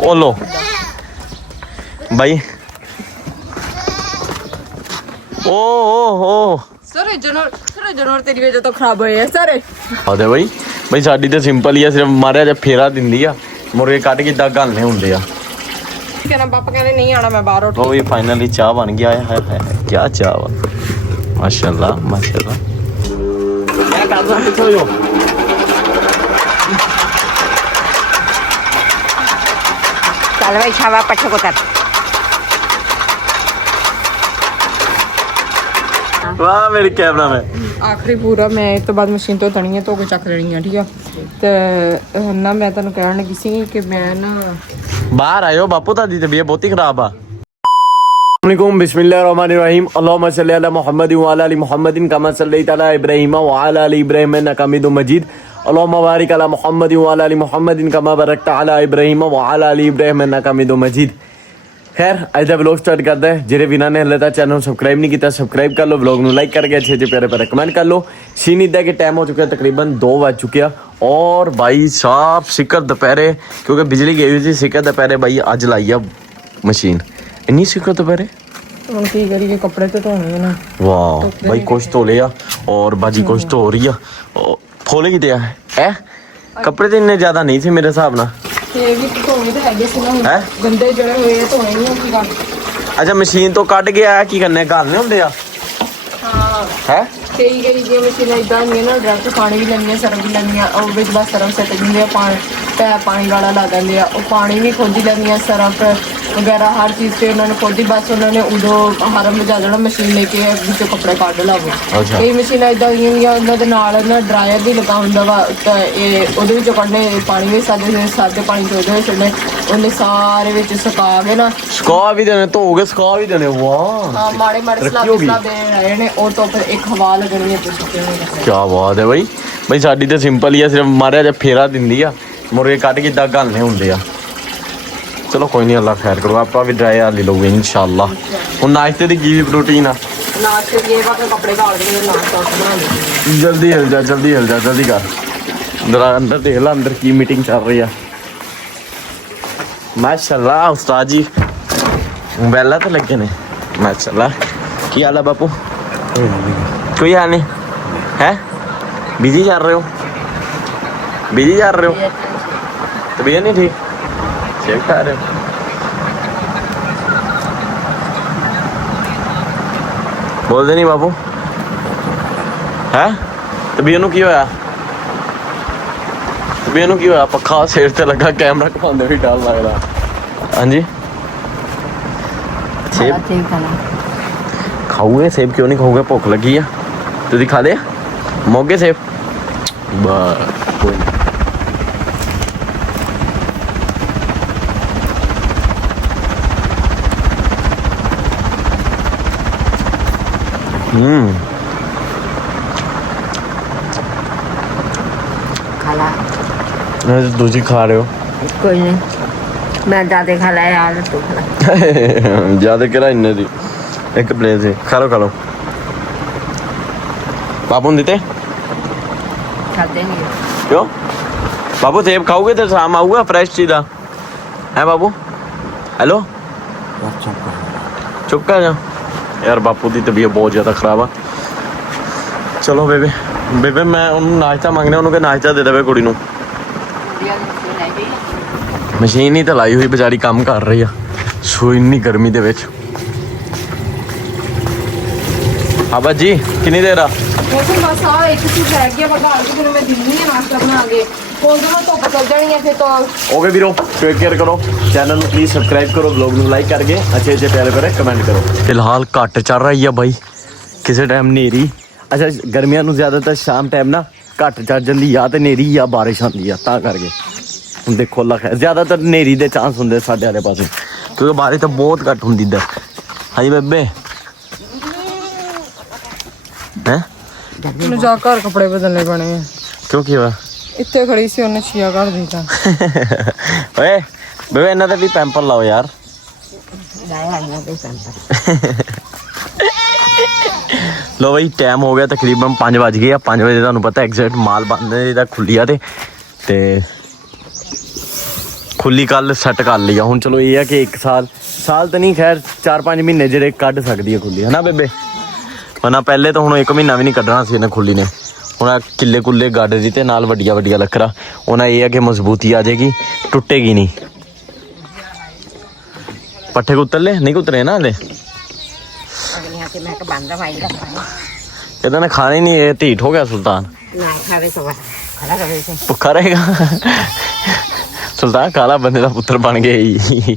ओ लो भाई ओ सर जनवर तेरी वजह तो खराब होए सर आदे भाई साडी ते सिंपल ही है सिर्फ मारे जा फेरा दिंदी आ मुर्गे कट के दाग घालने हुंदे आ कहना पापा कहने नहीं आना मैं बाहर उठ वो भी फाइनली चाह बन गया है क्या चाह वा माशाल्लाह माशाल्लाह क्या कर रहा है तो यो चल भाई छावा पछो को तर वाह मेरी कैमरा में आखिरी पूरा मैं इस तो बाद मशीन तो तणियां धो के चक लेनी है ठीक है ते ना मैं तैਨੂੰ ਕਹਿਣ ਲੱਗੀ ਸੀ ਕਿ ਮੈਂ ਨਾ बाहर आयो बापू तादी तबीयत बहुत ही खराब आ बिस्मिल्लाहिर्रहमानिर्रहीम अल्लाहुम्मा सल्ली अला मुहम्मद व अला आलि मुहम्मदिन कमा सल्लैता अला इब्राहीम व अला आलि इब्राहीम इन्नका हमीदुम मजीद अल्लाहुम्मा बारिक अला मुहम्मद व अला आलि मुहम्मदिन कमा बारकता अला इब्राहीम व अला आलि इब्राहीम इन्नका हमीदुम मजीद। खैर अज का व्लॉग स्टार्ट करते हैं जेरे बिना ने हले तक चैनल सबसक्राइब नहीं किया सबसक्राइब कर लो व्लॉग में लाइक करके अच्छे अच्छे प्यारे प्यारे कमेंट कर लो। सीन इदा के टाइम हो चुका है तकरीबन 2 बज चुके हैं और भाई साहब सिकर दोपहरे क्योंकि बिजली गई हुई थी सिकर दोपहरे भाई अज लाई है मशीन इन्नी सिकर दोपहरे की करिए कपड़े तो धोने ना वाह भाई कुछ धो लिया और बाजी कुछ धो रही है खोले कि है कपड़े तो इन्ने ज्यादा नहीं थे मेरे हिसाब ना गंदे जड़े हुए धोने नहीं की गल अच्छा मशीन तो कट गया है की करने घालने होंगे हाँ है कई कई मशीन इदा होंगे ना डायरेक्ट पानी भी लेनी सरफ भी लेनी और बस सरफ सट देंगे पानी वाला ला देंगे पानी भी खुद ही लेनी सरफ वगैरह हर चीज़ से उन्होंने खुद ही बस उन्होंने उदो हरम बजा देना मशीन लेके ਵਿੱਚੋਂ ਕੱਪੜੇ ਕੱਢ ਲਾਵੇ ਕਈ ਮਸ਼ੀਨਾਂ ਇਦਾਂ ਦੀਆਂ ਉਹਨਾਂ ਦੇ ਨਾਲ ਨਾ ਡਰਾਇਰ ਵੀ ਲੱਗਾ ਹੁੰਦਾ ਵਾ ਤਾਂ ਇਹ ਉਹਦੇ ਵਿੱਚੋਂ ਕੱਢਨੇ ਪਾਣੀ ਵਿੱਚ ਸਾਦੇ ਪਾਣੀ ਚ ਉਹਨੇ ਸਾਰੇ ਵਿੱਚ ਸੁਕਾ ਕੇ ਨਾ ਸੁਕਾ ਵੀ ਦੇਣੇ ਧੋ ਕੇ ਸੁਕਾ ਵੀ ਦੇਣੇ ਵਾਹ ਹਾਂ ਮਾੜੇ ਮਾੜੇ ਸਲਾਬ ਦੇ ਰਹੇ ਨੇ ਉਹ ਤੋਂ ਫਿਰ ਇੱਕ ਹਵਾ ਲੱਗਣੀ ਹੈ ਤੁਸੀਂ ਕੀ ਬਾਤ ਹੈ ਬਈ ਸਾਡੀ ਤਾਂ ਸਿੰਪਲ ਹੀ ਆ ਸਿਰਫ ਮਾਰਿਆ ਜਾਂ ਫੇਰਾ ਦਿੰਦੀ ਆ ਮੁਰਗੇ ਕੱਢ ਕੇ ਦਾਗ ਘਾਲਨੇ ਹੁੰਦੇ ਆ चलो कोई नहीं अल्लाह खैर करो आप भी ड्राई हाली लोगे इंशाल्लाह हुन नाश्ते दी की प्रोटीन आ नाश्ते ये बाकी कपड़े डाल के नाश्ता बना जल्दी हिल जा जल्दी कर अंदर देख ला अंदर की मीटिंग चल रही है माशाल्लाह उस्ताद जी बेला तो लगे ने माशाल्लाह की हाल है बापू कोई हाल नहीं है बिजी चल रहे हो तबीयत नहीं ठीक चेक कर रहे हो बोलते नहीं बाबू है तबीयत की होया पखा सिर ते लगा कैमरा घुमाते भी डर लगता हाँ जी सेब खाओगे सेब क्यों नहीं खाओगे भुख लगी है तुझी खा दे मोगे सेब कोई नहीं खाला दूसरी खा रहे हो कोई नहीं मैं ज्यादा खा लाया यार तू खा ज्यादा करा इन्ने दी एक प्लेट से खा लो बाबू देते खाते नहीं क्यों बाबू सेब खाओगे तो शाम आऊगा फ्रेश सीधा है बाबू हेलो चुप कर जा यार बापू की तबीयत बहुत ज़्यादा खराब है चलो बेबे मैं उन्होंने नाश्ता मंगने उन्होंने नाश्ता दे दे कुड़ी नूं मशीन ही तो लाई हुई बेचारी काम कर रही है सो इन्नी गर्मी दे विच हाँ बाजी कितनी देर बस आ एक चीज रह गया बगा के फिर मैं दिल्ली में नाश्ता बना के फोन में तो चल जानी है फिर तो ओके वीरो टेक केयर करो चैनल को प्लीज सब्सक्राइब करो ब्लॉग को लाइक करके अच्छे अच्छे प्यारे प्यारे कमेंट करो फिलहाल घट चल रही है भाई किसी टाइम नेरी अच्छा गर्मियां नूं ज़्यादातर शाम टाइम ना घट चढ़ जाती या तो नेरी या बारिश आती है ता करके देखो अल्लाह खैर ज़्यादातर नेरी के चांस होंगे साढ़े वाले पासे क्योंकि बारिश तो बहुत घट होंगी इधर हाँ जी बेबे हैं जा घर कपड़े बदलने पड़े हैं क्यों की हुआ इतने खड़ी सी उन्हें छिया कर दी था ओए बेबे इन्हां ते भी पैंपर लाओ यार लो भाई टाइम हो गया तकरीबन 5 बज गए 5 बजे तुहानूं पता एग्जैक्ट माल बंद खुली आ ते ਖੁੱਲੀ ਕੱਲ ਸੈੱਟ ਕਰ ਲਈ ਆ ਹੁਣ। ਚਲੋ ਇਹ ਆ ਕਿ 1 ਸਾਲ ਤਾਂ ਨਹੀਂ, ਖੈਰ 4-5 ਮਹੀਨੇ ਜਿਹੜੇ ਕੱਢ ਸਕਦੀ ਹੈ ਖੁੱਲੀ, ਹੈ ਨਾ ਬੇਬੇ? ਵਰਨਾ ਪਹਿਲੇ ਤਾਂ ਹੁਣ 1 ਮਹੀਨਾ ਵੀ ਨਹੀਂ ਕੱਢਣਾ ਸੀ ਇਹਨੇ ਖੁੱਲੀ ਨੇ। ਹੁਣ ਆਹ ਕਿੱਲੇ ਕੁੱਲੇ ਗੱਡ ਦੀ ਤੇ ਨਾਲ ਵੱਡੀਆਂ ਲੱਕੜਾਂ, ਉਹਨਾਂ ਇਹ ਆ ਕਿ ਮਜ਼ਬੂਤੀ ਆ ਜਾਏਗੀ, ਟੁੱਟੇਗੀ ਨਹੀਂ। ਪੱਠੇ ਕੁੱਤਰਲੇ ਨਹੀਂ ਕੁੱਤਰੇ ਨਾ ਹਲੇ, ਇਹਦਾ ਨੇ ਖਾਣੇ ਨਹੀਂ, ਇਹ ਢੀਠ ਹੋ ਗਿਆ ਸੁਲਤਾਨ। ਭੁੱਖਾ ਰਹੇਗਾ ਸੁਲਤਾਨ, ਕਾਲਾ ਬੰਦੇ ਦਾ ਪੁੱਤਰ ਬਣ ਗਿਆ ਹੀ।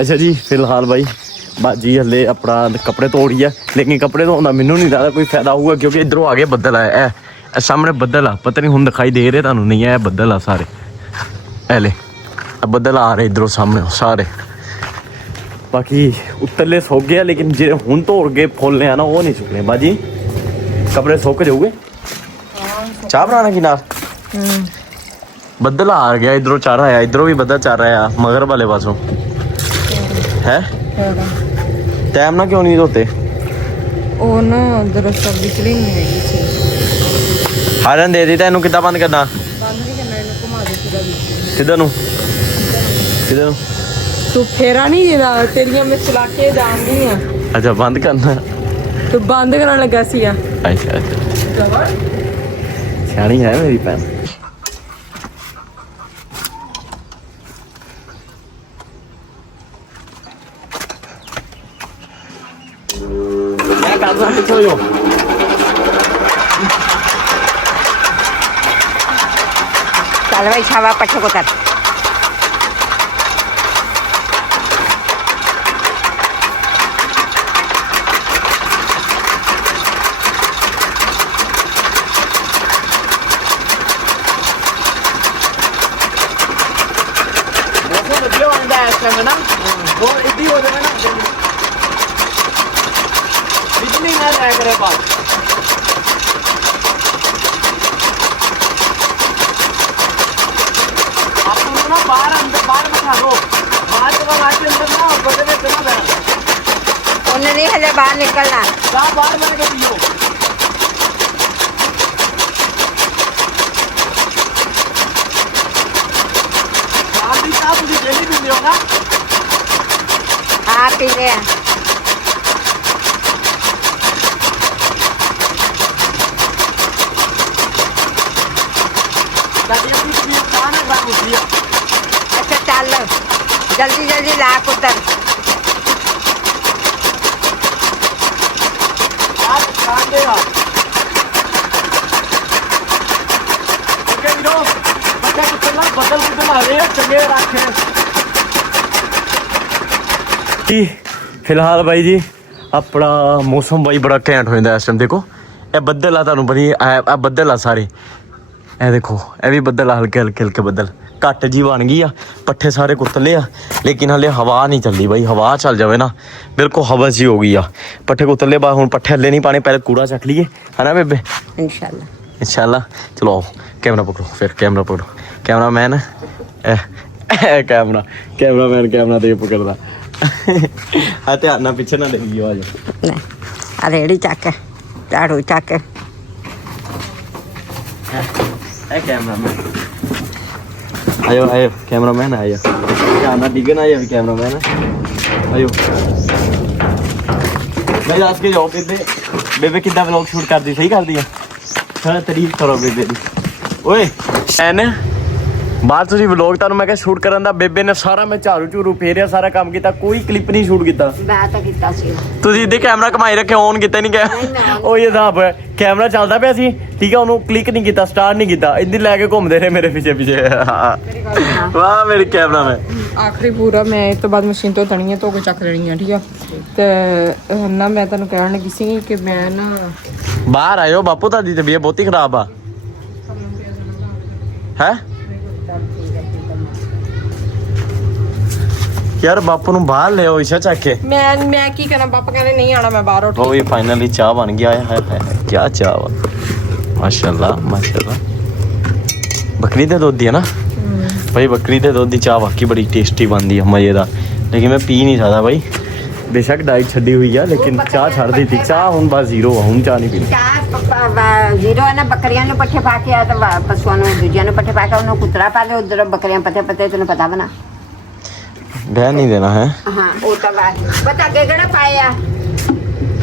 ਅੱਛਾ ਜੀ, ਫਿਲਹਾਲ ਬਾਈ ਬਾਜੀ ਹਲੇ ਆਪਣਾ ਕੱਪੜੇ ਧੋੜੀ ਆ, ਲੇਕਿਨ ਕੱਪੜੇ ਧੋਣ ਦਾ ਮੈਨੂੰ ਨਹੀਂ ਜ਼ਿਆਦਾ ਕੋਈ ਫਾਇਦਾ ਹੋਊਗਾ ਕਿਉਂਕਿ ਇੱਧਰੋਂ ਆ ਕੇ ਬੱਦਲ ਆਇਆ। ਇਹ ਸਾਹਮਣੇ ਬੱਦਲ ਆ, ਪਤਾ ਨਹੀਂ ਹੁਣ ਦਿਖਾਈ ਦੇ ਰਹੇ ਤੁਹਾਨੂੰ ਨਹੀਂ? ਇਹ ਬੱਦਲ ਆ ਸਾਰੇ, ਐਲੇ ਬੱਦਲ ਆ ਰਹੇ ਇੱਧਰੋਂ ਸਾਹਮਣੇ ਸਾਰੇ। ਬਾਕੀ ਉੱਤਰਲੇ ਸੁੱਕ ਗਏ, ਲੇਕਿਨ ਜਿਹੜੇ ਹੁਣ ਧੋੜ ਕੇ ਫੁੱਲ ਆ ਨਾ ਉਹ ਨਹੀਂ ਸੁੱਕਣੇ। ਬਾਜੀ ਕੱਪੜੇ ਸੁੱਕ ਜਾਊਗੇ। ਚਾਹ ਬਣਾਉਣਾ ਕੀ ਨਾਲ? ਬੱਦਲ ਆ ਗਿਆ ਇੱਧਰੋਂ, ਚੱਲ ਰਿਹਾ ਇੱਧਰੋਂ ਵੀ ਬੱਦਲ ਚੱਲ ਰਿਹਾ ਮਗਰ ਵਾਲੇ ਪਾਸੋਂ ਹੈ। ਟਾਈਮ ਨਾਲ ਕਿਉਂ ਨਹੀਂ ਧੋਤੇ? ਉਹ ਨਾ ਉਧਰ ਸਬਜ਼ੀ ਕਲੀਨ ਨਹੀਂ ਹੈਗੀ ਸੀ। ਹਾਰਨ ਦੇ ਦਿੱਤਾ ਇਹਨੂੰ, ਕਿੱਦਾਂ ਬੰਦ ਕਰਨਾ? ਬੰਦ ਨਹੀਂ ਕਰਨਾ ਇਹਨੂੰ, ਘੁਮਾ ਦੇ ਸਿੱਧਾ ਵਿੱਚ। ਕਿੱਧਰ ਨੂੰ? ਕਿੱਧਰ ਨੂੰ? ਤੂੰ ਫੇਰਾ ਨਹੀਂ ਜਿਹਦਾ ਤੇਰੀਆਂ ਮੈਂ ਚਲਾ ਕੇ ਜਾਣਦੀ ਆ। ਅੱਛਾ ਬੰਦ ਕਰਨਾ, ਤੂੰ ਬੰਦ ਕਰਨ ਲੱਗਾ ਸੀ ਆ। ਅੱਛਾ ਸਿਆਣੀ ਹੈ ਮੇਰੀ ਭੈਣ। चल भाई छावा पट्टे को तर नहीं हले बाहर निकलना बाहर बन के पियो। डेली पीते हो ना? हाँ पी ले। अच्छा चल जल्दी जल्दी ला उतर। फिलहाल भाई जी अपना मौसम भाई बड़ा घैंट हो जाता इस टाइम। देखो ये बदल आ, तुहानू पता बदल आ सारे, ए देखो ये भी बदल आ, हल्के हल्के बदल घट जी बन गई आ। पट्ठे सारे कुतले आ, लेकिन हले हवा नहीं चलती भाई। हवा चल जाए ना बिल्कुल हवा जी हो गई आ। पट्ठे कुतले बाद हुण पट्ठे हले नहीं पाने, पहले कूड़ा चक लीए, है ना बेबे? इंशाल्लाह इंशाल्लाह। चलो आओ कैमरा पकड़ो, फिर कैमरा पकड़ो। Camera man camera man camera दे पकड़दा। आ ध्यान ना पीछे ना लगी आज। नहीं रेड़ी चक झाड़ू चक। ए कैमरा मैन आयो आयो, कैमरा मैन आयो, ध्यान ना डिगे ना आयो कैमरा मैन आयो। भाई आज के जाओ बेबे, बेबे कितना व्लॉग शूट कर दी? सही कर दिया? थोड़ा तारीफ करो बेबे दी। ओए एन ਬਾਅਦ ਤੁਸੀਂ ਵਲੌਗ ਤੁਹਾਨੂੰ ਮੈਂ ਕਿਹਾ ਸ਼ੂਟ ਕਰਨ ਦਾ, ਬੇਬੇ ਨੇ ਸਾਰਾ ਮੈਂ ਝਾੜੂ ਝੂਰੂ ਫੇਰਿਆ, ਸਾਰਾ ਕੰਮ ਕੀਤਾ, ਕੋਈ ਕਲਿੱਪ ਨਹੀਂ ਸ਼ੂਟ ਕੀਤਾ। ਮੈਂ ਤਾਂ ਕੀਤਾ ਸੀ। ਤੁਸੀਂ ਇੱਦੇ ਕੈਮਰਾ ਘਮਾਈ ਰੱਖਿਆ, ਔਨ ਕੀਤਾ ਨਹੀਂ ਗਿਆ। ਉਹ ਇਹ ਹਿਸਾਬ ਹੈ, ਕੈਮਰਾ ਚੱਲਦਾ ਪਿਆ ਸੀ ਠੀਕ ਹੈ, ਉਹਨੂੰ ਕਲਿੱਕ ਨਹੀਂ ਕੀਤਾ, ਸਟਾਰਟ ਨਹੀਂ ਕੀਤਾ, ਇੱਧਰ ਲੈ ਕੇ ਘੁੰਮਦੇ ਰਹੇ ਮੇਰੇ ਪਿੱਛੇ ਪਿੱਛੇ। ਵਾਹ ਮੇਰੀ ਕੈਮਰਾ ਮੈਂ ਆਖਰੀ ਪੂਰਾ ਮੈਂ ਇਸ ਤੋਂ ਬਾਅਦ ਮਸ਼ੀਨ ਤੋਂ ਤਣੀਆਂ ਧੋ ਕੇ ਚੱਕ ਲੈਣੀ ਆ ਠੀਕ ਆ। ਤੇ ਨਾ ਮੈਂ ਤੁਹਾਨੂੰ ਕਹਿਣ ਲੱਗੀ ਸੀ ਕਿ ਮੈਂ ਨਾ ਬਾਹਰ ਆਇਓ ਬਾਪੂ, ਤੁਹਾਡੀ ਤਬੀਅਤ ਬਹੁਤੀ ਖਰਾਬ ਆ ਹੈ ਯਾਰ। ਬਾਪੂ ਨੂੰ ਬਾਹਰ ਲਿਆਓ ਇਸ਼ਾ ਚੱਕ ਕੇ। ਮੈਂ ਕੀ ਕਰਾਂ, ਪਾਪਾ ਕਹਿੰਦੇ ਨਹੀਂ ਆਣਾ, ਮੈਂ ਬਾਹਰ ਉੱਠ। ਉਹ ਵੀ ਫਾਈਨਲੀ ਚਾਹ ਬਣ ਗਿਆ। ਹਾਏ ਹਾਏ ਕੀ ਚਾਹ ਵਾ, ਮਾਸ਼ਾਅੱਲਾ ਮਾਸ਼ਾਅੱਲਾ। ਬੱਕਰੀ ਦੇ ਦੁੱਧ ਦੀ ਹੈ ਨਾ ਭਾਈ, ਬੱਕਰੀ ਦੇ ਦੁੱਧ ਦੀ ਚਾਹ ਵਾਕਈ ਬੜੀ ਟੇਸਟੀ ਬਣਦੀ ਹੈ, ਮਜ਼ੇਦਾਰ। ਲੇਕਿਨ ਮੈਂ ਪੀ ਨਹੀਂ ਸਕਦਾ ਭਾਈ, ਬੇਸ਼ੱਕ ਡਾਈਟ ਛੱਡੀ ਹੋਈ ਆ, ਲੇਕਿਨ ਚਾਹ ਛੱਡ ਦਿੱਤੀ। ਚਾਹ ਹੁਣ ਬਸ ਜ਼ੀਰੋ ਆ, ਹੁਣ ਚਾਹ ਨਹੀਂ ਪੀਣੀ। ਜ਼ੀਰੋ ਹੈ ਨਾ, ਬੱਕਰੀਆਂ ਨੂੰ ਪੱਠੇ ਪਾ ਕੇ ਆ ਤਾਂ ਪਸ਼ੂਆਂ ਨੂੰ ਦੂਜਿਆਂ ਨੂੰ ਪੱਠੇ ਪਾ ਕੇ ਉਹਨੂੰ ਕੁਤਰਾ ਪਾ ਦੇ, ਉਧਰ ਬੱਕਰੀਆਂ ਪੱਠੇ ਤੈਨੂੰ ਪਤਾ ਬਣਾ। ਬਹਿ ਨਹੀਂ ਦੇਣਾ ਹੈ। ਹਾਂ ਉਹ ਤਾਂ ਬਾਤ ਪਤਾ ਅੱਗੇ ਕਿਹੜਾ ਪਾਏ ਆ,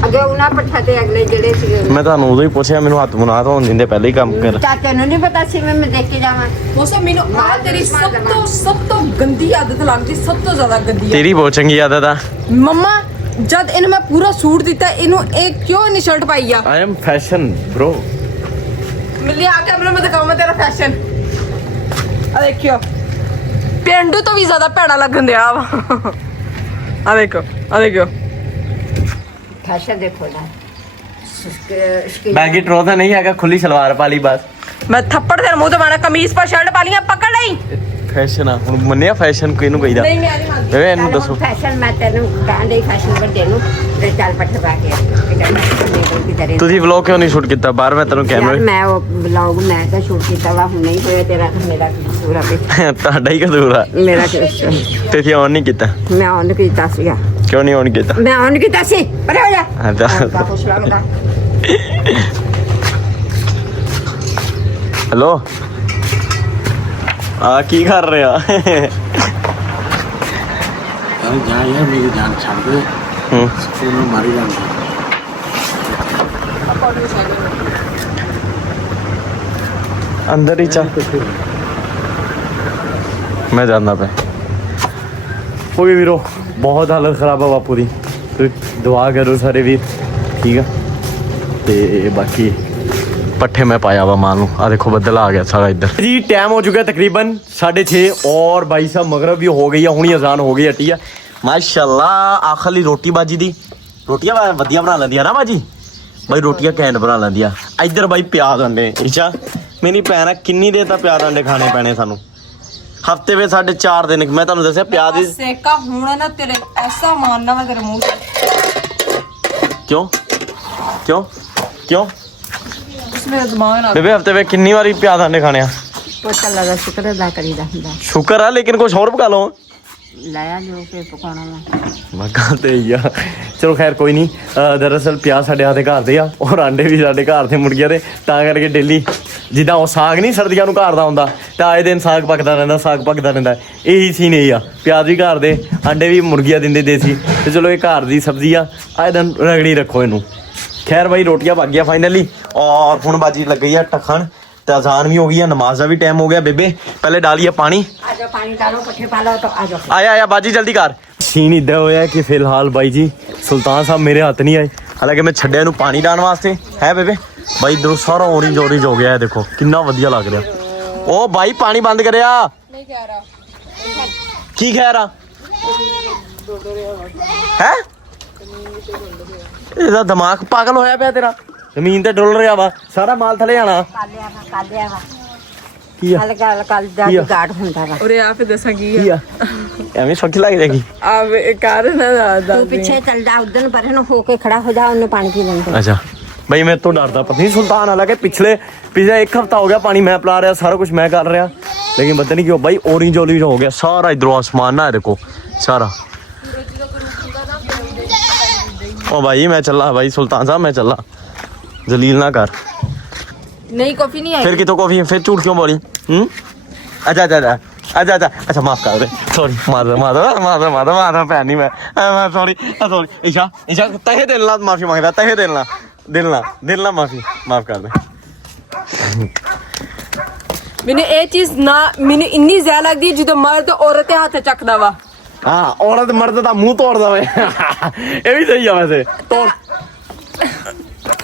ਅੱਗੇ ਉਹਨਾਂ ਪੱਠਾ ਤੇ ਅਗਲੇ ਜਿਹੜੇ ਸੀ। ਮੈਂ ਤੁਹਾਨੂੰ ਉਦੋਂ ਹੀ ਪੁੱਛਿਆ, ਮੈਨੂੰ ਹੱਥ ਬਣਾ ਧੋਣ ਦਿੰਦੇ ਪਹਿਲੇ ਹੀ ਕੰਮ ਕਰ। ਚਾਚੇ ਨੂੰ ਨਹੀਂ ਪਤਾ ਸੀ, ਮੈਂ ਦੇਖ ਕੇ ਜਾਵਾਂ। ਮੌਸਮ ਮੈਨੂੰ ਆ ਤੇਰੀ ਸਭ ਤੋਂ ਗੰਦੀ ਆਦਤ ਲੱਗਦੀ, ਸਭ ਤੋਂ ਜ਼ਿਆਦਾ ਗੰਦੀ ਤੇਰੀ ਬਹੁਤ ਚੰਗੀ ਆਦਤ ਆ। ਮੰਮਾ ਜਦ ਇਹਨੂੰ ਮੈਂ ਪੂਰਾ ਸੂਟ ਦਿੱਤਾ, ਇਹਨੂੰ ਇਹ ਕਿਉਂ ਨਹੀਂ ਸ਼ਰਟ ਪਾਈ ਆ? I am fashion bro. ਮਿਲਿਆ ਆ ਕੈਮਰਾ ਮੈਂ ਦਿਖਾਵਾਂ ਤੇਰਾ ਫੈਸ਼ਨ। ਆ ਦੇਖਿਓ, ਪਿੰਡੂ ਤੋਂ ਵੀ ਜ਼ਿਆਦਾ ਭੈੜਾ ਲੱਗਣ ਦਿਆ ਵਾ। ਆ ਦੇਖੋ, ਆ ਦੇਖਿਓ। ਫੈਸ਼ਨ ਦੇਖੋ ਨਾ, बैगी ट्रोजा नहीं है, खुली सलवार पा ली बस। मैं थप्पड़ तेरे मुंह ते मारा, कमीज पर शर्ट पा लिया, पकड़ ली। फैशन आ हुन मन्निया फैशन कोई नु कहीदा नहीं मैं नहीं मानती। ਵੇ ਇਹਨੂੰ ਦੱਸੋ ਫੈਸ਼ਨ ਮੈਂ ਤੈਨੂੰ ਕਹਿੰਦੇ ਫੈਸ਼ਨ ਵੱਡੇ ਨੂੰ ਤੇ ਚੱਲ ਪੱਠੇ ਪਾ ਕੇ ਤੁਸੀਂ ਵਲੌਗ ਕਿਉਂ ਨਹੀਂ ਸ਼ੂਟ ਕੀਤਾ ਬਾਹਰ? ਮੈਂ ਤੈਨੂੰ ਯਾਰ ਕੈਮਰੇ ਮੈਂ ਉਹ ਵਲੌਗ ਮੈਂ ਤਾਂ ਸ਼ੂਟ ਕੀਤਾ ਵਾ, ਹੁਣ ਨਹੀਂ ਹੋਇਆ ਤੇਰਾ ਤੇ ਮੇਰਾ ਕਸੂਰ ਆ ਵੀ ਤੁਹਾਡਾ ਹੀ ਕਸੂਰ ਆ। ਮੇਰਾ ਕਸੂਰ ਤੇ ਤੁਸੀਂ ਔਨ ਨਹੀਂ ਕੀਤਾ? ਮੈਂ ਔਨ ਕੀਤਾ ਸੀਗਾ। ਕਿਉਂ ਨਹੀਂ ਔਨ ਕੀਤਾ? ਮੈਂ ਔਨ ਕੀਤਾ ਸੀ, ਪਰੇ ਹੋ ਜਾ। ਹਾਂ ਤਾਂ ਕਾ ਕੁਛ ਲੱਗਦਾ। ਹੈਲੋ ਆ ਕੀ ਕਰ ਰਿਹਾ? अरे जा यार, मेरी जान छाड़ दे। स्कूल में मारी जाऊंगी। ਅੰਦਰ ਹੀ ਚਾ ਮੈਂ ਜਾਂਦਾ ਪਿਆ। ਉਹ ਵੀ ਵੀਰੋ ਬਹੁਤ ਹਾਲਤ ਖਰਾਬ ਆ ਬਾਪੂ ਦੀ, ਤੁਸੀਂ ਦੁਆ ਕਰੋ ਸਾਰੇ ਵੀਰ, ਠੀਕ ਆ। ਤੇ ਬਾਕੀ पट्ठे में पाया हुआ मानू। आ देखो बदल आ गया सारा इधर जी। टाइम हो चुका है तकरीबन 6:30 और भाई साहब मगरब भी हो गई है, हुणी अजान हो गई हटी है माशाल्लाह। आखिरी रोटी बाजी दी रोटियां वधिया बना लेंदी ना बाजी भाई, रोटियां कैंट बना लेंदी। इधर भाई प्याज अंडे इचा मेरी भैन किन्नी देर तक प्याज अंडे खाने पैने सानू, हफ्ते में 4.5 दिन। मैं तुहानू दस्सिया प्याज सेका होना ना तेरे ऐसा मारना मैं तेरे मुंह से। क्यों क्यों क्यों मेरा दिमाग ना बेबे हफ्ते में किन्नी बारी प्याज अंडे खाने? ਪੋਚਾ ਲਗਾ ਸ਼ੁਕਰ ਅਦਾ ਕਰੀਦਾ ਹੁੰਦਾ। शुक्र है लेकिन कुछ और पका लो ਲਾਇਆ ਜੋ ਕੇ ਪਕਾਉਣਾ ਵਾ। ਮੱਗਾ ਤੇ ਯਾ। ਚਲੋ ਖੈਰ ਕੋਈ ਨਹੀਂ। ਦਰਅਸਲ ਪਿਆਜ਼ ਸਾਡੇ ਆਦੇ ਘਰ ਦੇ ਆ ਔਰ ਆਂਡੇ ਵੀ ਸਾਡੇ ਘਰ ਦੇ ਮੁਰਗੀਆਂ ਦੇ, ਤਾਂ ਕਰਕੇ ਡੇਲੀ ਜਿੱਦਾਂ ਉਹ ਸਾਗ ਨਹੀਂ ਸਰਦੀਆਂ ਨੂੰ ਘਰ ਦਾ ਹੁੰਦਾ, ਤਾਂ ਆਏ ਦਿਨ ਸਾਗ ਪੱਕਦਾ ਰਹਿੰਦਾ। ਇਹੀ ਸੀਨ ਇਹ ਆ, ਪਿਆਜ਼ ਵੀ ਘਰ ਦੇ, ਆਂਡੇ ਵੀ ਮੁਰਗੀਆਂ ਦਿੰਦੇ ਦੇਸੀ। ਤੇ ਚਲੋ ਇਹ ਘਰ ਦੀ ਸਬਜ਼ੀ ਆ, ਆਏ ਦਿਨ ਰਗੜੀ ਰੱਖੋ ਇਹਨੂੰ। खैर भाई रोटियां पक गया फाइनली और हुण बाजी लग गई है टखन, तो अजान भी हो गई है, नमाज का भी टाइम हो गया। बेबे पहले डालिए पानी। ਆਜੋ ਪਾਣੀ डालो, पट्ठे पा लो तो आजो। आया बाजी जल्दी कर। सीन इदा होया कि फिलहाल बाई जी सुल्तान साहब मेरे हाथ नहीं आए, हालांकि मैं छड्डिया इहनूं पानी डालण वास्ते है। बेबे भाई इधरों सारा ऑरेंज हो गया है, देखो कितना वधिया लग रहा। ओ भाई पानी बंद करिया। नहीं कह रहा की कह रहा है? ਇਹਦਾ ਦਿਮਾਗ ਪਾਗਲ ਹੋਇਆ ਪਿਆ ਤੇਰਾ, ਜ਼ਮੀਨ ਤੇ ਡੁੱਲ ਰਿਹਾ ਵਾ, ਸਾਰਾ ਮਾਲ ਥਲੇ ਆਣਾ। ਕਾਲਿਆ ਵਾ ਕੀ ਆ ਕੱਲ ਦਾ ਗਾਰਡ ਹੁੰਦਾ ਵਾ। और यहाँ पे दसा की ਕੀ ਆ ਐਵੇਂ ਸੌਖੀ ਲੱਗ ਜਾਏਗੀ। अब कारण ना ਤੂੰ ਪਿੱਛੇ ਚੱਲ ਜਾ, ਉਧਰ ਨੂੰ ਪਰੇ ਨੂੰ ਹੋ ਕੇ ਖੜਾ ਹੋ ਜਾ, ਉਹਨੂੰ ਪਾਣੀ ਪੀ ਲੈਂਦੇ। अच्छा भाई मैं तो डरता पता नहीं सुल्तान, हालांकि पिछले 1 हफ्ता हो गया पानी मैं पिला रहा, सारा कुछ मैं कर रहा, लेकिन पता नहीं क्यों भाई ऑरेंज हो गया सारा इधरों आसमान ना, देखो सारा। ओ भाई मैं चला भाई सुल्तान साहब, मैं चला, जलील ना कर। नहीं कॉफी नहीं आई फिर कितो कॉफी, फिर झूठ क्यों बोली? अच्छा माफ कर दे, सॉरी मार भैन नहीं मैं सॉरी ईशा तहे दिल ना माफी मांगदा, तहे दिल ना माफ कर दे। मैंने ये चीज ना मैंने इन्नी ज्यादा लगदी है जो मर्द औरत हाथ चकदा वा। हाँ औरत मर्द का मुंह तोड़दा वे ये भी सही है वैसे तोड़।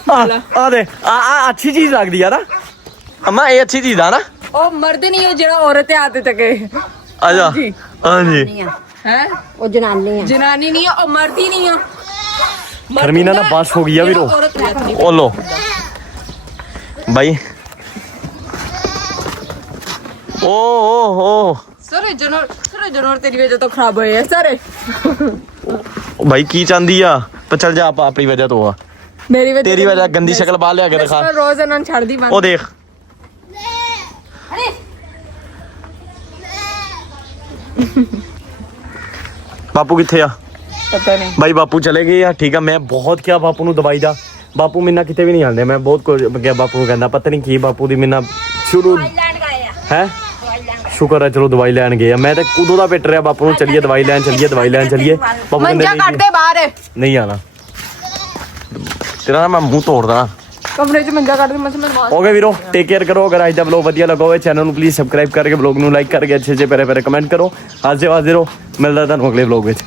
आ दे अच्छी चीज लगदी है ना अम्मा, ये अच्छी चीज है ना। ओ मर्द नहीं हो जेड़ा औरत हाथ चके। आजा हाँ जी हैं ਉਹ ਜਨਾਨੀ ਆ। जनानी नहीं है और मर्द ही नहीं है। खरमीना ना बस हो गया वीरो। ओ लो भाई ओ सर जनर तेरी वजह तो खराब हुए हैं सर। भाई की चाहती आ पर चल जा, आप अपनी वजह तो आ, मेरी वजह तेरी वजह गंदी शक्ल बाहर लिया के दिखा। रोज इन्होंने छड़ दी ओ देख बापू किथे आ? पता नहीं भाई बापू चले गए आ, ठीक है। मैं बहुत क्या बापू ਨੂੰ ਦਵਾਈ ਦਾ ਬਾਪੂ ਮੇਰੇ ਨਾਲ ਕਿਤੇ ਵੀ ਨਹੀਂ ਆਉਂਦੇ ਮੈਂ ਬਹੁਤ ਕੁਝ ਗਿਆ ਬਾਪੂ ਨੂੰ ਕਹਿੰਦਾ ਪਤਾ ਨਹੀਂ ਕੀ ਬਾਪੂ ਦੀ ਮੇਰੇ ਨਾਲ ਸ਼ੁਰੂ ਹੈ ਸ਼ੁਕਰ ਹੈ ਚਲੋ ਦਵਾਈ ਲੈਣ ਗਏ ਆ ਮੈਂ ਤਾਂ ਉਦੋਂ ਦਾ ਪਿੱਟ ਰਿਹਾ ਬਾਪੂ ਨੂੰ ਚਲੀਏ ਦਵਾਈ ਲੈਣ ਚੱਲੀਏ ਬਾਪੂ ਕਹਿੰਦੇ ਮੰਜਾ ਕੱਢ ਦੇ ਬਾਹਰ ਨਹੀਂ ਆਣਾ ਤੇਰਾ ਨਾ ਮੈਂ ਮੂੰਹ ਤੋੜਦਾ ਕਮਰੇ 'ਚ ਮੰਜਾ ਕੱਢ ਦੇ ਮੈਂ ਓਕੇ ਵੀਰੋ ਟੇਕ ਕੇਅਰ ਕਰੋ ਅਗਰ ਅੱਜ ਦਾ ਵਲੌਗ ਵਧੀਆ ਲੱਗਾ ਹੋਵੇ ਚੈਨਲ ਨੂੰ ਪਲੀਜ਼ ਸਬਸਕ੍ਰਾਈਬ ਕਰਕੇ ਵਲੌਗ ਨੂੰ ਲਾਈਕ ਕਰਕੇ ਅੱਛੇ ਪਿਆਰੇ ਕਮੈਂਟ ਕਰੋ ਹਾਜ਼ਰ ਰਹੋ ਮਿਲਦਾ ਤੁਹਾਨੂੰ ਅਗਲੇ ਵਲੌਗ ਵਿੱਚ